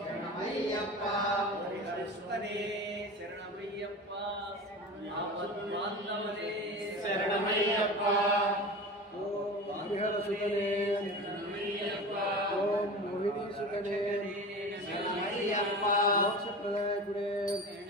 ಶರಣಮಯ್ಯಪ್ಪ ಹರಿಹರಸುತನೇ ಶರಣಮಯ್ಯಪ್ಪ ಆಪದ್ಬಾಂಧವನೇ ಶರಣಮಯ್ಯಪ್ಪ ಓಂ ಹರಿಹರಸುತನೇ ಶರಣಮಯ್ಯಪ್ಪ ಓಂ ಮೋಹಿನೀಸುತನೇ ಶರಣಮಯ್ಯಪ್ಪ ಮೋಕ್ಷಪ್ರದಾಯಕುಡೇ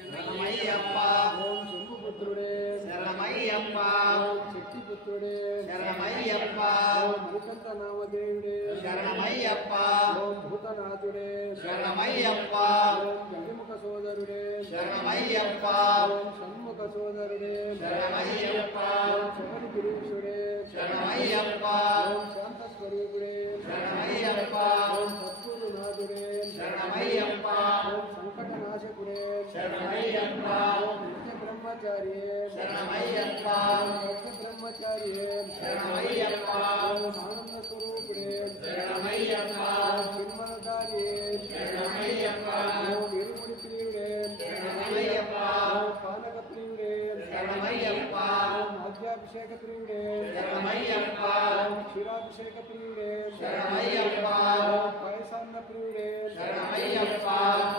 ಶರಣಮಯ್ಯಪ್ಪ ಓಂ ಶಂಭುಪುತ್ರುಡೇ ಶರಣಮಯ್ಯಪ್ಪ ಓಂ ಶಕ್ತಿಪುತ್ರುಡೇ ಶರಣಮಯ್ಯಪ್ಪ ಓಂ ಭೂಕಂತನಾಮದೇವುಡೇ ಶರಣಮಯ್ಯಪ್ಪ ಓಂ ಭೂತನಾಥುಡೇ ಶರಣಮಯ್ಯಪ್ಪ ಓಂ ಗಜಮುಖ ಸೋದರುಡೇ ಶರಣಮಯ್ಯಪ್ಪ ಓಂ ಷಣ್ಮುಖ ಸೋದರುಡೇ ಶರಣಮಯ್ಯಪ್ಪ ಓಂ ಶಬರಿ ಗಿರೀಶುಡೇ ಶರಣಮಯ್ಯಪ್ಪ ಓಂ ಶಾಂತ ಸ್ವರೂಪುಡೇ ಶರಣಮಯ್ಯಪ್ಪ ಓಂ ಸದ್ಗುರುನಾಥುಡೇ ಶರಣಮಯ್ಯಪ್ಪ ಓಂ ಸಂಕಟನಾಶಕುಡೇ ಶರಣಮಯ್ಯಪ್ಪ ಓಂ ನಿತ್ಯ ಬ್ರಹ್ಮಚಾರಿಯೇ ಶರಣಮಯ್ಯಪ್ಪ ಓಂ ಸತ್ಯ ಬ್ರಹ್ಮಚಾರಿಯೇ ಶರಣಮಯ್ಯಪ್ಪ ಓಂ ಆನಂದ ಸ್ವರೂಪುಡೇ ಶರಣಮಯ್ಯಪ್ಪ ಓಂ ಚಿನ್ಮಯಧಾರಿಯೇ ಶರಣಮಯ್ಯಪ್ಪ ಓಂ ಇರುಮುಡಿ ಪ್ರಿಯುಡೇ ಶರಣಮಯ್ಯಪ್ಪ ಓಂ ಪಾನಕ ಪ್ರಿಯುಡೇ ಶರಣಮಯ್ಯಪ್ಪ ಓಂ ಆದ್ಯಾಭಿಷೇಕ ಪ್ರಿಯುಡೇ ಶರಣಮಯ್ಯಪ್ಪ ಓಂ ಕ್ಷೀರಾಭಿಷೇಕ ಪ್ರಿಯುಡೇ ಶರಣಮಯ್ಯಪ್ಪ ಓಂ ಪಾಯಸಾನ್ನ ಪ್ರಿಯುಡೇ ಶರಣಮಯ್ಯಪ್ಪ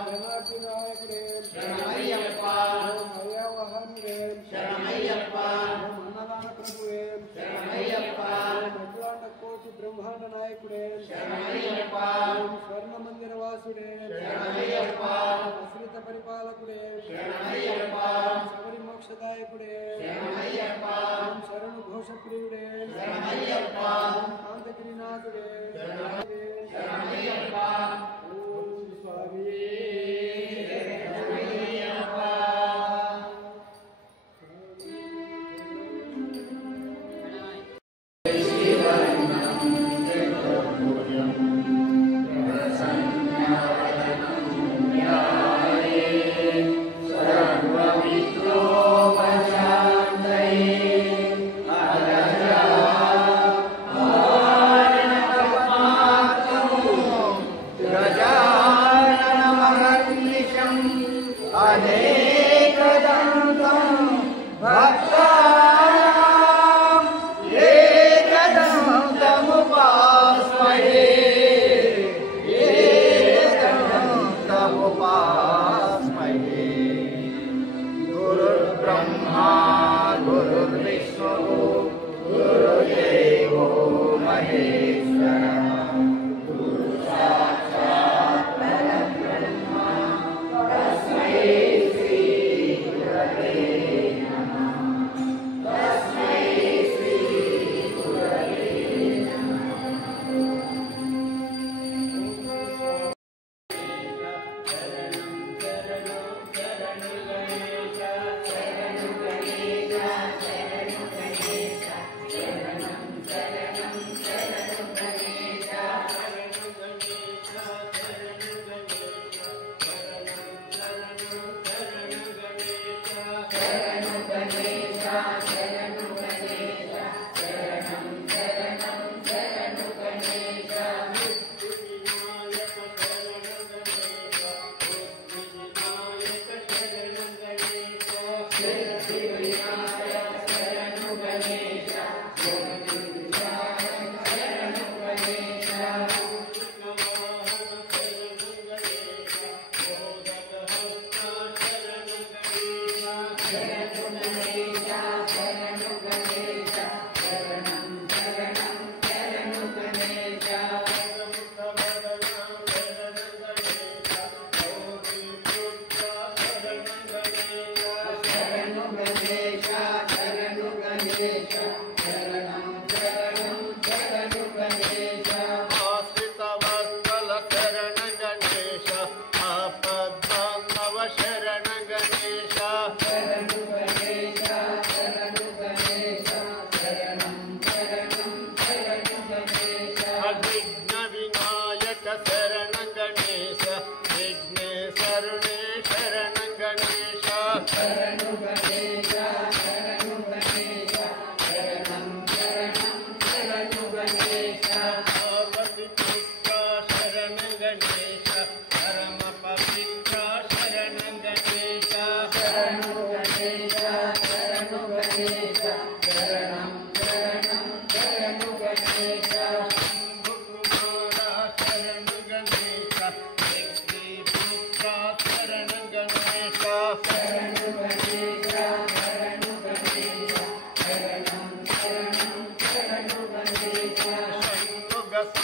ಧನಾರ್ಜಿ ನಾಯಕುಡೇ ಶರಣಮಯ್ಯಪ್ಪ ಓಂ ಹರ್ಯಾವಹಾನುಡೇ ಶರಣಮಯ್ಯಪ್ಪ ಓಂ ಅನ್ನದಾನ ಪ್ರಭುವೇ ಶರಣಮಯ್ಯಪ್ಪ ಓಂ ಅಖಿಲಾಂಡ ಕೋಟಿ ಬ್ರಹ್ಮಾಂಡ ನಾಯಕುಡೇ ಶರಣಮಯ್ಯಪ್ಪ ಓಂ ಸ್ವರ್ಣ ಮಂದಿರ ವಾಸುಡೇ ಶರಣಮಯ್ಯಪ್ಪ ಅಶ್ರಿತ ಪರಿಪಾಲಕುಡೇ ಶರಣಮಯ್ಯಪ್ಪ ಓಂ ಶಬರಿ ಮೋಕ್ಷದಾಯಕುಡೇ ಶರಣಮಯ್ಯಪ್ಪ ಓಂ ಶರಣು ಘೋಷ ಪ್ರಿಯುಡೇ ಶರಣಮಯ್ಯಪ್ಪ ಓಂ ಕಾಂತಗಿರಿನಾಥುಡೇ ಶರಣಮಯ್ಯಪ್ಪ ಓಂ ಸ್ವಾಮಿಯೇ ಶರಣಮಯ್ಯಪ್ಪ सर्वविद्रोपशान्तये अरजा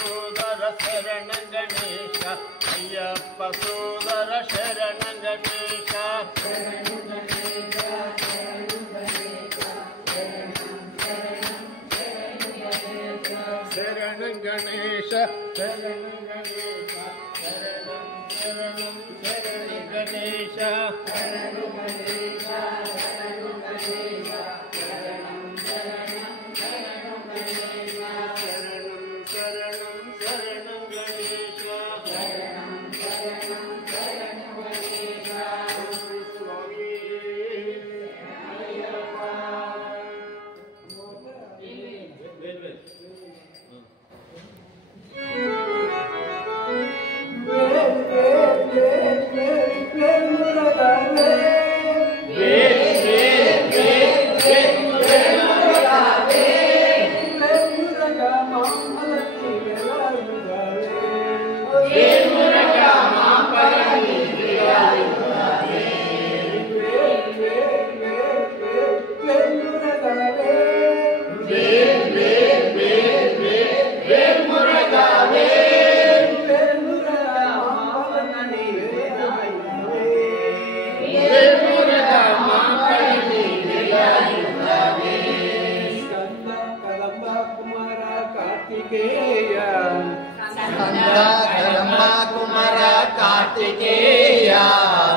ಸೋದರ ಶರಣ ಗಣೇಶ ಅಯ್ಯಪ್ಪ ಸೋದರ ಶರಣ ಗಣೇಶ ಶರಣ ಗಣೇಶ ಶರಣ ಗಣೇಶ ಶರಣಂ ಶರಣಂ ಶರಣ ಗಣೇಶ ಶರಣ ಗಣೇಶ ಶರಣ ಗಣೇಶ ಶರಣಂ ಶರಣಂ ಶರಣ ಗಣೇಶ ಶರಣಂ ಶರಣಂ ಶರಣ ಗಣೇಶ ಶರಣಂ ಶರಣಂ ಶರಣ ಗಣೇಶ ಸ್ವಾಮಿ ಅಯ್ಯಪ್ಪ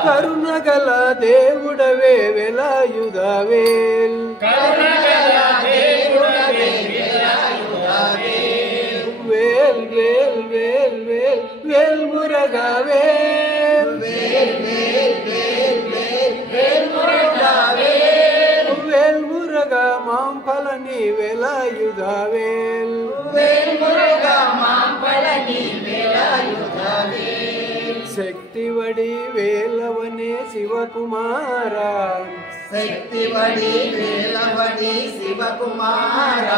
కరుణగల దేవుడవే వెలాయుధవేల్ వేల్ వేల్ వేల్ వేల్ వేల్ మురగవేల్ వేల్ మురగ మాంఫలని వెలాయుధవేల్ శక్తివడి వేలవనే శివకుమార శక్తివడి వేలవడి శివకుమార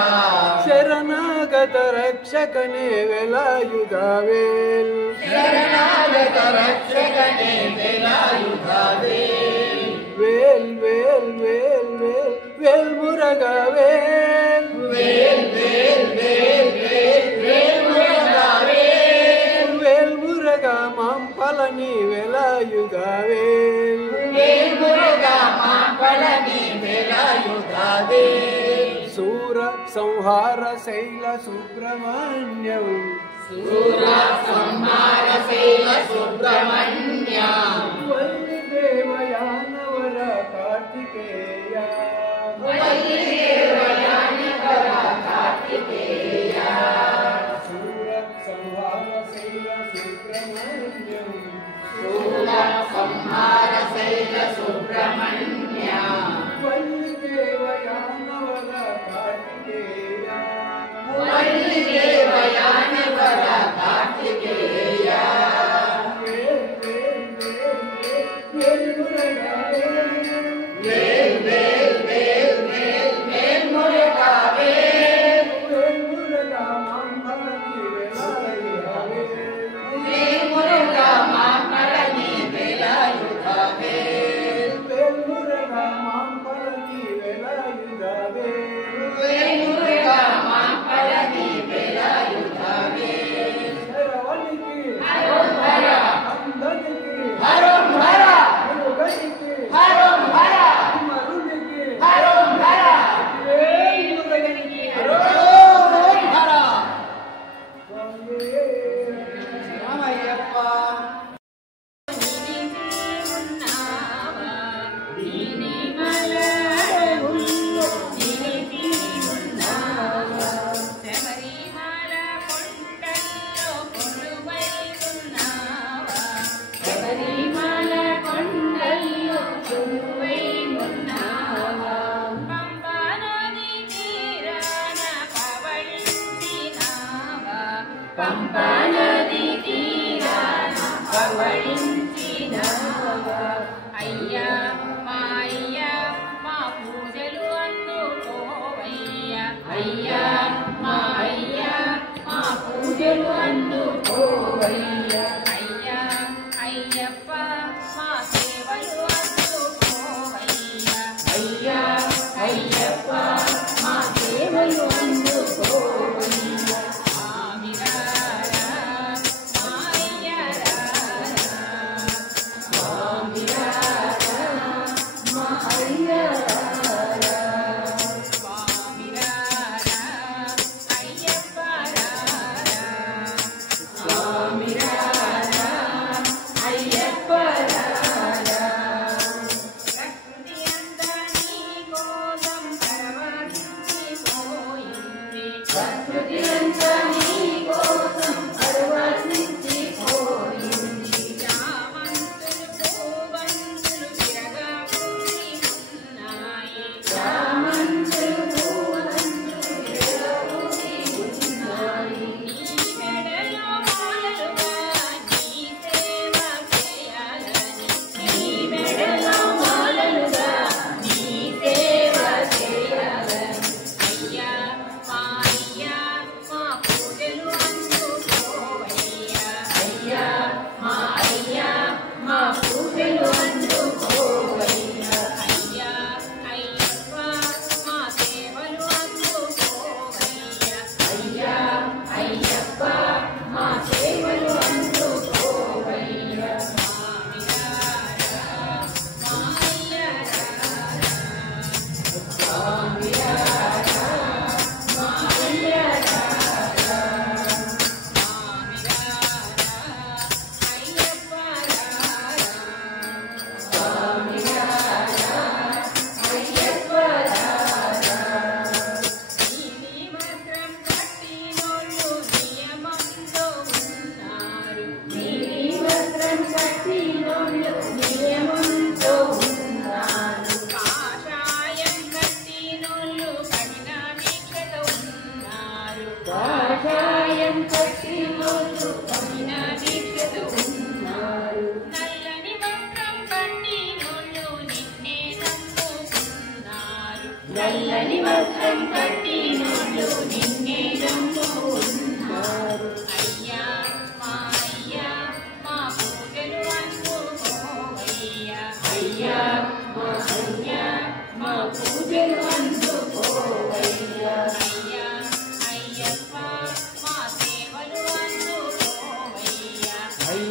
శరణాగత రక్షకనే వెలాయుధవేల్ శరణాగత రక్షకనే వేలాయుధవేల్ వేల్ వేల్ వేల్ వేల్ వేల్ మురగవేల్ వేల్ వేల్ వేల్ వేల్ వేల్ మురగవేల్ వేల్ మురగ మాంఫలని వెలాయుధవేల్ వేల్ మురగ మాంఫలని వేలాయుధవేల్ సూర సంహార శైల సుబ్రహ్మణ్యం సూర సంహార శైల సుబ్రహ్మణ్య వల్లి దేవయానవర కార్తికేయ వల్లి దేవయానవర కార్తికేయ సూర సంహార శైల సుబ్రహ్మణ్యం సూర సంహార శైల సుబ్రహ్మణ్య వల్లి దేవయానవర కార్తికేయ వల్లి దేవయానవర కార్తికేయ వేల్ వేల్ వేల్ వేల్ మురగవేల్ వేల్ వేల్ వేల్ వేల్ వేల్ మురగవేల్ వేల్ మురగ మాంఫలని వెలాయుధవేల్ వేల్ మురగ మాంఫలని వేలాయుధవేల్ వేల్ మురగ మాంఫలని వెలాయుధవేల్ వేల్ మురగ మాంఫలని వేలాయుధవేల్ శరవణికి హరం హర అందరికి హరం హర మురుగనికి హరం హర మరునికి హరం హర వేల్ మురగనికి హరం హర స్వామి రామయ్యప్ప పంపనది తీరాన పవళించినావా అయ్యా మా పూజలు అందుకోవయ్యా అయ్యా మా పూజలు అందుకోవయ్యా అయ్యా అయ్యప్ప మా సేవలు అందుకోవయ్యా అయ్యా అయ్యప్ప మా సేవలు అందుకోవయ్యా ఆమిరా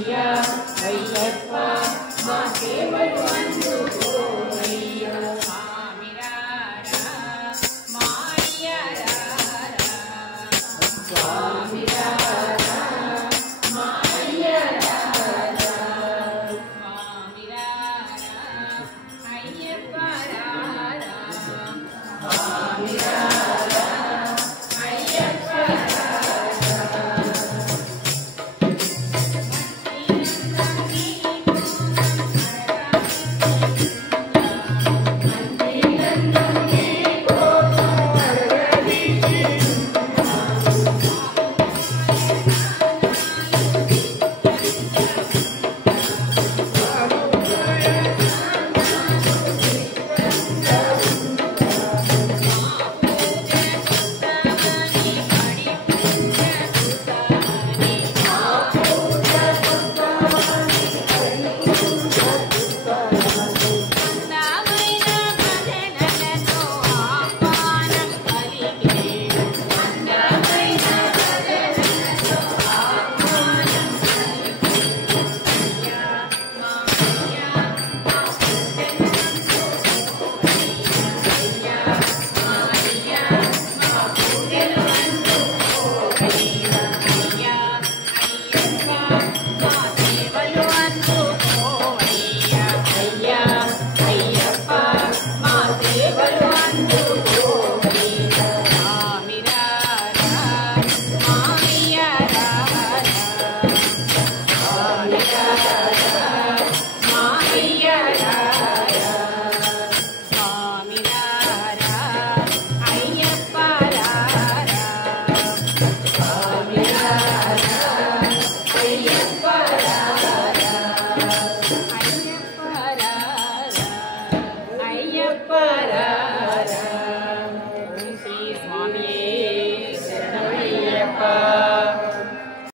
అయ్యా అయ్యప్ప మా సేవలు అందుకోవయ్యా స్వామిరారా మా అయ్యరారా స్వామిరారా మా అయ్యరారా స్వామిరారా అయ్యప్పరారా స్వామిరారా అయ్యప్పరారా Swami